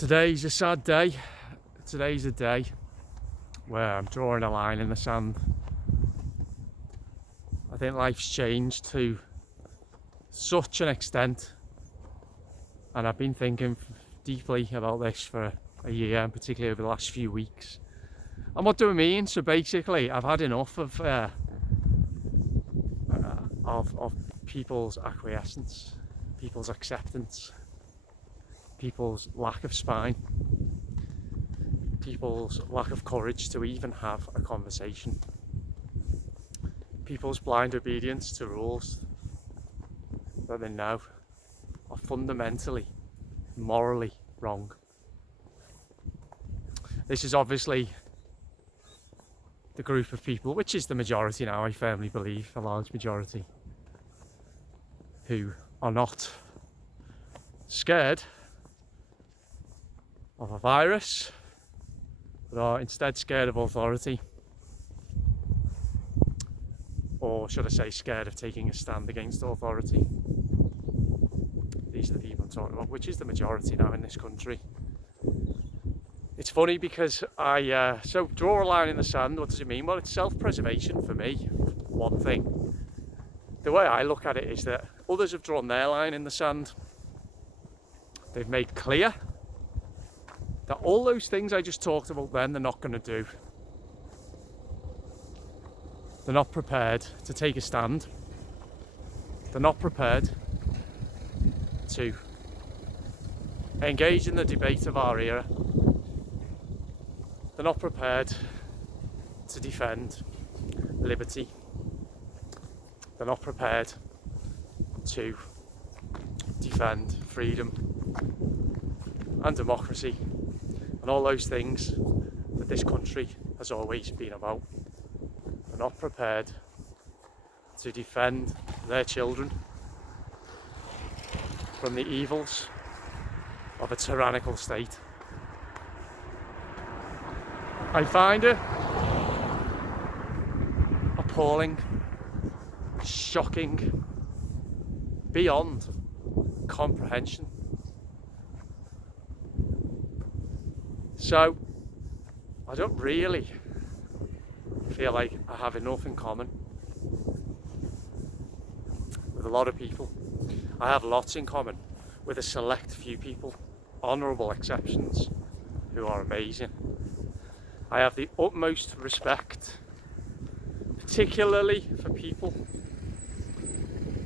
Today's a sad day. Today's a day where I'm drawing a line in the sand. I think life's changed to such an extent, and I've been thinking deeply about this for a year, and particularly over the last few weeks. And what do I mean? So basically, I've had enough of people's acquiescence, people's acceptance, people's lack of spine, people's lack of courage to even have a conversation, people's blind obedience to rules that they know are fundamentally, morally wrong. This is obviously the group of people, which is the majority now, I firmly believe, a large majority, who are not scared of a virus, but are instead scared of authority, or should I say scared of taking a stand against authority. These are the people I'm talking about, which is the majority now in this country. It's funny because so draw a line in the sand, what does it mean? Well, it's self-preservation for me, one thing. The way I look at it is that others have drawn their line in the sand. They've made clear that all those things I just talked about then, they're not going to do. They're not prepared to take a stand. They're not prepared to engage in the debate of our era. They're not prepared to defend liberty. They're not prepared to defend freedom and democracy and all those things that this country has always been about. They're not prepared to defend their children from the evils of a tyrannical state. I find it appalling, shocking, beyond comprehension. So, I don't really feel like I have enough in common with a lot of people. I have lots in common with a select few people, honourable exceptions, who are amazing. I have the utmost respect, particularly for people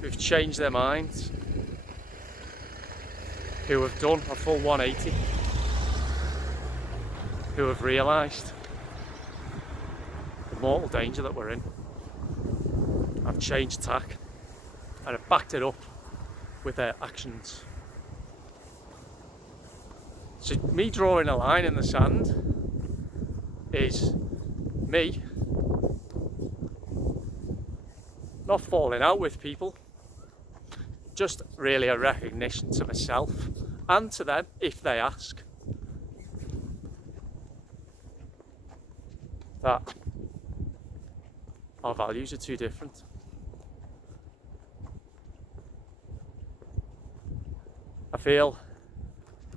who've changed their minds, who have done a full 180, who have realised the mortal danger that we're in. I've changed tack and I've backed it up with their actions. So me drawing a line in the sand is me not falling out with people, just really a recognition to myself and to them if they ask that our values are too different. I feel a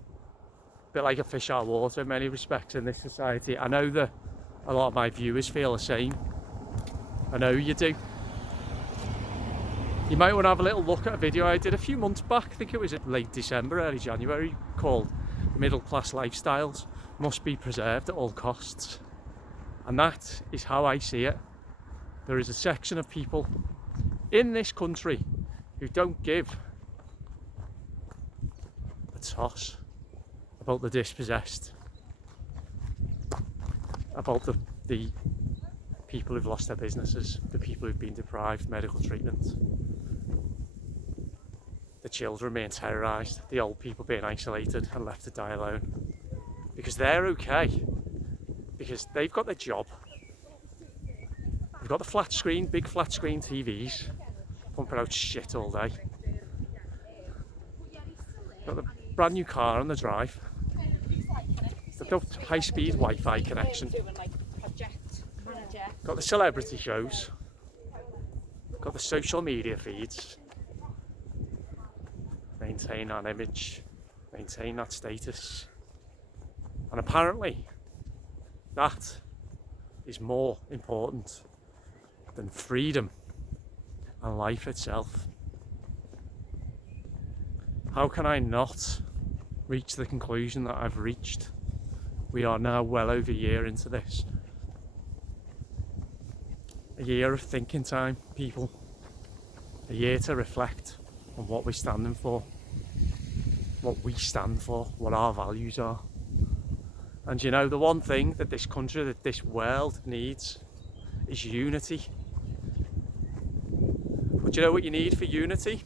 bit like a fish out of water in many respects in this society. I know that a lot of my viewers feel the same. I know you do. You might want to have a little look at a video I did a few months back, I think it was late December, early January, called Middle Class Lifestyles Must Be Preserved at All Costs. And that is how I see it. There is a section of people in this country who don't give a toss about the dispossessed, about the people who've lost their businesses, the people who've been deprived medical treatment, the children being terrorised, the old people being isolated and left to die alone. Because they're okay, because they've got their job. They've got the flat screen, big flat screen TVs, pumping out shit all day. Got the brand new car on the drive. They've got high speed Wi-Fi connection. Got the celebrity shows. Got the social media feeds. Maintain that image, maintain that status. And apparently that is more important than freedom and life itself. How can I not reach the conclusion that I've reached? We are now well over a year into this. A year of thinking time, people. A year to reflect on what we're standing for, what we stand for, what our values are. And you know, the one thing that this country, that this world needs is unity. But you know what you need for unity?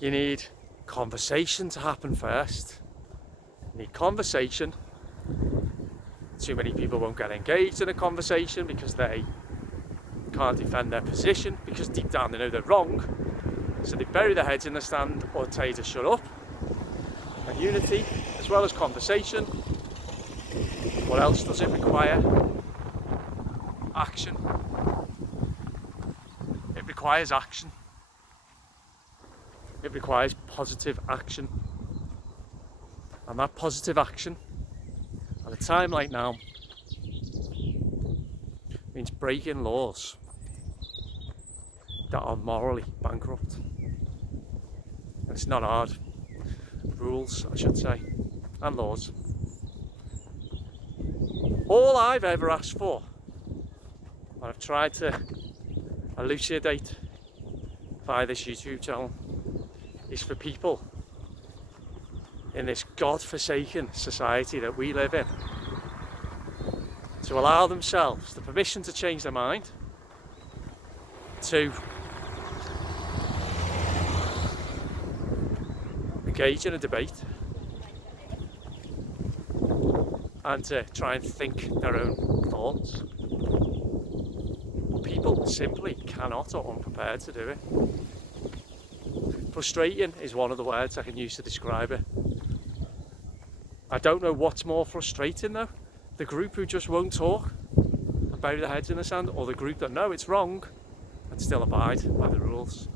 You need conversation to happen first. You need conversation. Too many people won't get engaged in a conversation because they can't defend their position, because deep down they know they're wrong. So they bury their heads in the sand or tell you to shut up. And unity, as well as conversation, what else does it require? Action. It requires action. It requires positive action. And that positive action, at a time like now, means breaking laws that are morally bankrupt. And it's not hard. Rules, I should say, and laws. All I've ever asked for, and I've tried to elucidate via this YouTube channel, is for people in this God-forsaken society that we live in to allow themselves the permission to change their mind, to engage in a debate, and to try and think their own thoughts. But people simply cannot or are unprepared to do it. Frustrating is one of the words I can use to describe it. I don't know what's more frustrating though. The group who just won't talk and bury their heads in the sand, or the group that know it's wrong and still abide by the rules.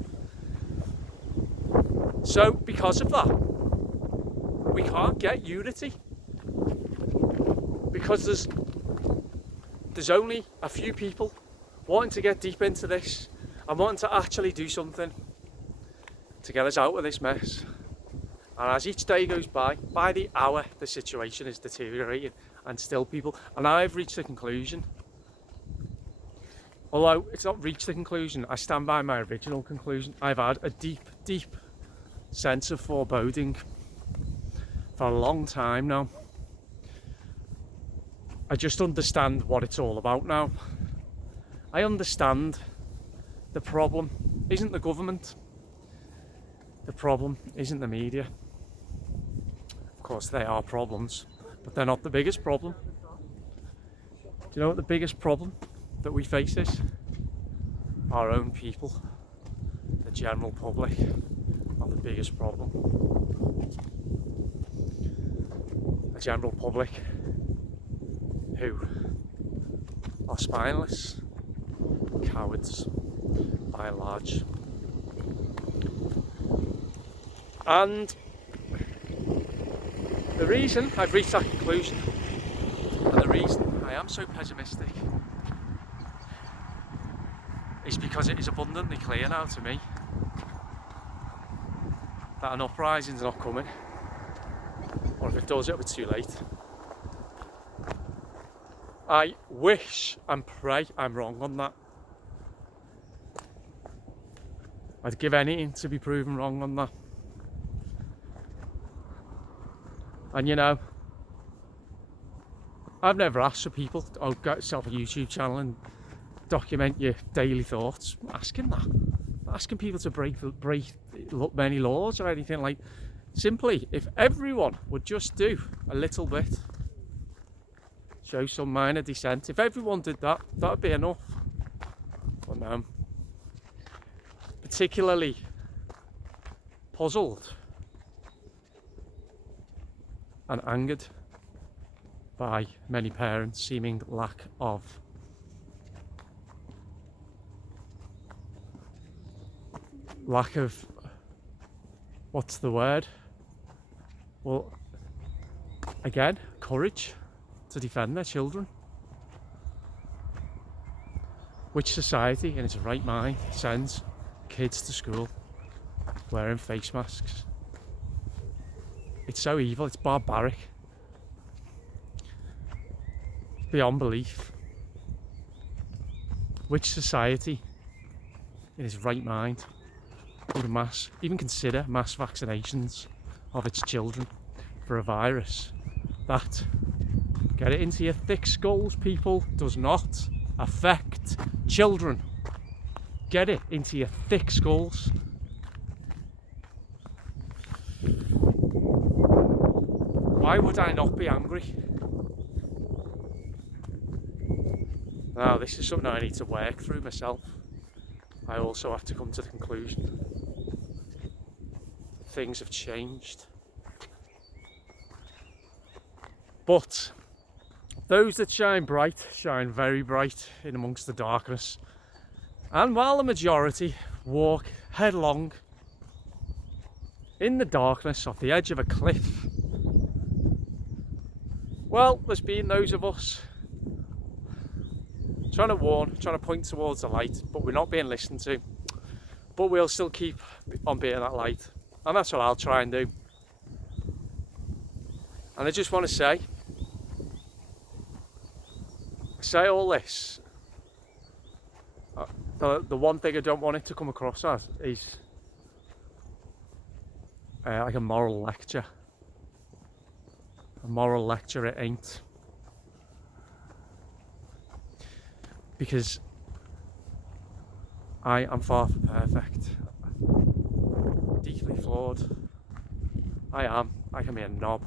So because of that, we can't get unity. Because there's only a few people wanting to get deep into this and wanting to actually do something to get us out of this mess. And as each day goes by the hour, the situation is deteriorating, and still people, and I've reached the conclusion, although it's not reached the conclusion, I stand by my original conclusion. I've had a deep, deep sense of foreboding for a long time now. I just understand what it's all about now. I understand the problem isn't the government. The problem isn't the media. Of course, they are problems, but they're not the biggest problem. Do you know what the biggest problem that we face is? Our own people, the general public, are the biggest problem. The general public who are spineless, cowards by and large. And the reason I've reached that conclusion, and the reason I am so pessimistic, is because it is abundantly clear now to me that an uprising's not coming, or if it does, it'll be too late. I wish and pray I'm wrong on that. I'd give anything to be proven wrong on that. And you know, I've never asked for people, oh, get yourself a YouTube channel and document your daily thoughts. I'm asking that. I'm asking people to break many laws or anything like. Simply, if everyone would just do a little bit, show some minor dissent. If everyone did that, that'd be enough. But no. Particularly puzzled and angered by many parents' seeming lack of what's the word? Well, again, courage to defend their children. Which society in its right mind sends kids to school wearing face masks? It's so evil, it's barbaric. Beyond belief. Which society in its right mind would even consider mass vaccinations of its children for a virus that, get it into your thick skulls, people, does not affect children? Get it into your thick skulls. Why would I not be angry? Now, this is something I need to work through myself. I also have to come to the conclusion things have changed. But those that shine bright shine very bright in amongst the darkness. And while the majority walk headlong in the darkness off the edge of a cliff, well, there's been those of us trying to warn, trying to point towards the light, but we're not being listened to. But we'll still keep on being that light. And that's what I'll try and do. And I just want to say all this. The one thing I don't want it to come across as is like a moral lecture. A moral lecture it ain't. Because I am far from perfect. Deeply flawed. I can be a knob.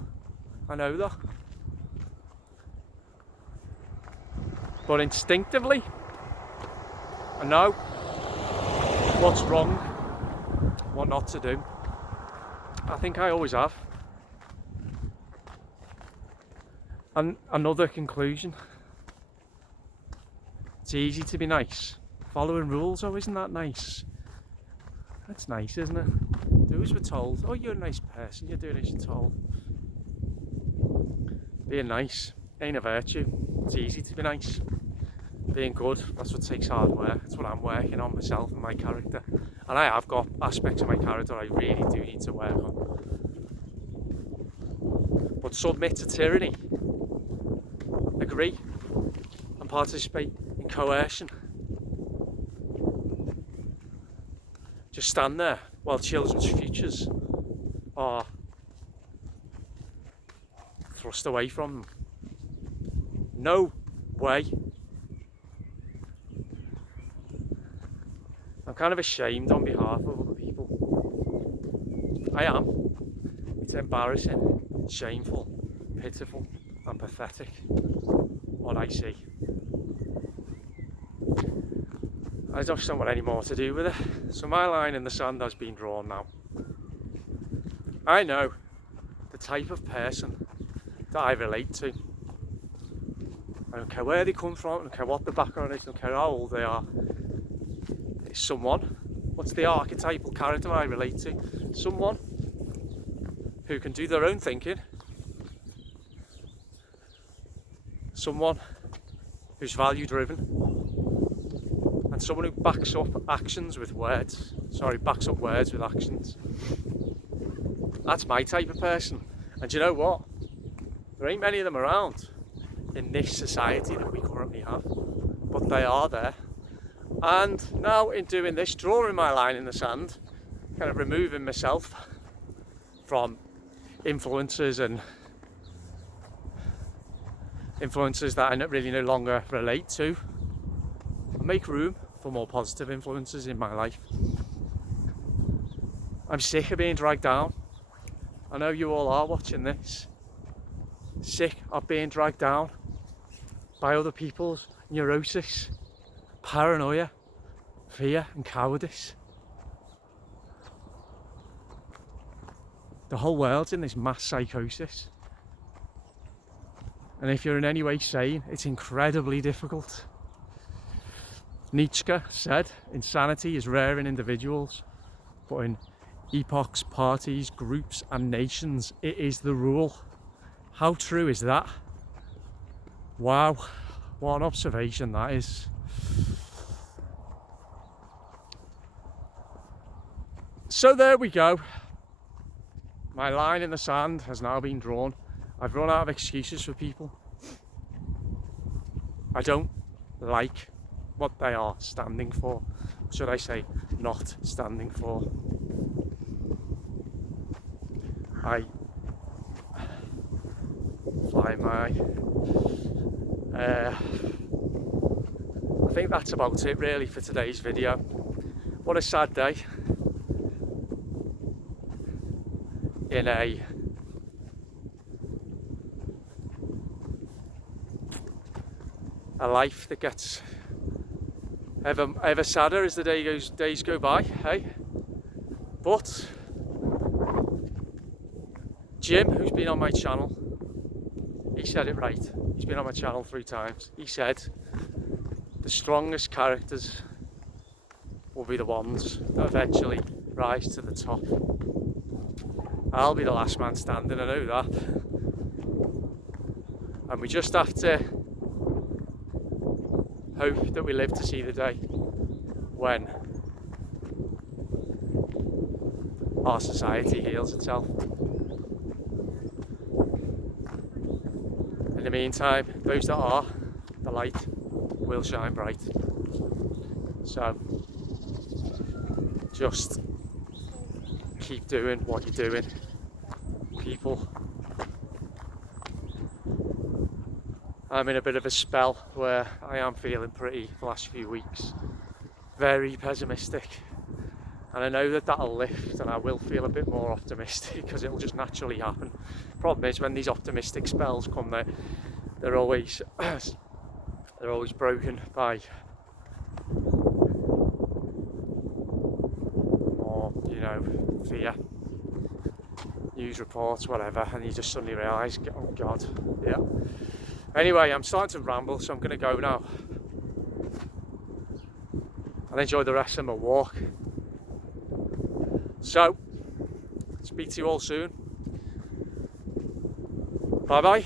I know that. But instinctively, I know what's wrong, what not to do. I think I always have. And another conclusion. It's easy to be nice. Following rules, oh, isn't that nice? That's nice, isn't it? Do as we're told. Oh, you're a nice person, you're doing as you're told. Being nice ain't a virtue. It's easy to be nice. Being good, that's what takes hard work. That's what I'm working on myself and my character. And I have got aspects of my character I really do need to work on. But submit to tyranny. Agree and participate in coercion. Just stand there while children's futures are thrust away from them. No way. I'm kind of ashamed on behalf of other people. I am. It's embarrassing, shameful, pitiful and pathetic what I see. I just don't want any more to do with it. So my line in the sand has been drawn now. I know the type of person that I relate to. I don't care where they come from, I don't care what the background is, I don't care how old they are. It's someone, what's the archetypal character I relate to? Someone who can do their own thinking. Someone who's value driven. And someone who backs up actions with words. Backs up words with actions. That's my type of person. And do you know what? There ain't many of them around in this society that we currently have. But they are there. And now in doing this, drawing my line in the sand, kind of removing myself from influences that I really no longer relate to, and make room for more positive influences in my life. I'm sick of being dragged down. I know you all are watching this. Sick of being dragged down by other people's neurosis, paranoia, fear and cowardice. The whole world's in this mass psychosis. And if you're in any way sane, it's incredibly difficult. Nietzsche said, insanity is rare in individuals, but in epochs, parties, groups and nations, it is the rule. How true is that? Wow, what an observation that is. So there we go. My line in the sand has now been drawn. I've run out of excuses for people. I don't like what they are standing for. Should I say, not standing for. I fly my. I think that's about it really for today's video. What a sad day in a life that gets ever sadder as the days go by, hey? But Jim, who's been on my channel, he said it right. He's been on my channel 3 times. He said the strongest characters will be the ones that eventually rise to the top. I'll be the last man standing, I know that. And we just have to hope that we live to see the day when our society heals itself. In the meantime, those that are, the light will shine bright. So, just keep doing what you're doing, people. I'm in a bit of a spell where I am feeling pretty the last few weeks, very pessimistic. And I know that that'll lift and I will feel a bit more optimistic because it'll just naturally happen. Problem is when these optimistic spells come, they're always broken by more, fear, news reports, whatever, and you just suddenly realise, oh God, yeah. Anyway, I'm starting to ramble, so I'm going to go now and enjoy the rest of my walk. So, speak to you all soon. Bye bye.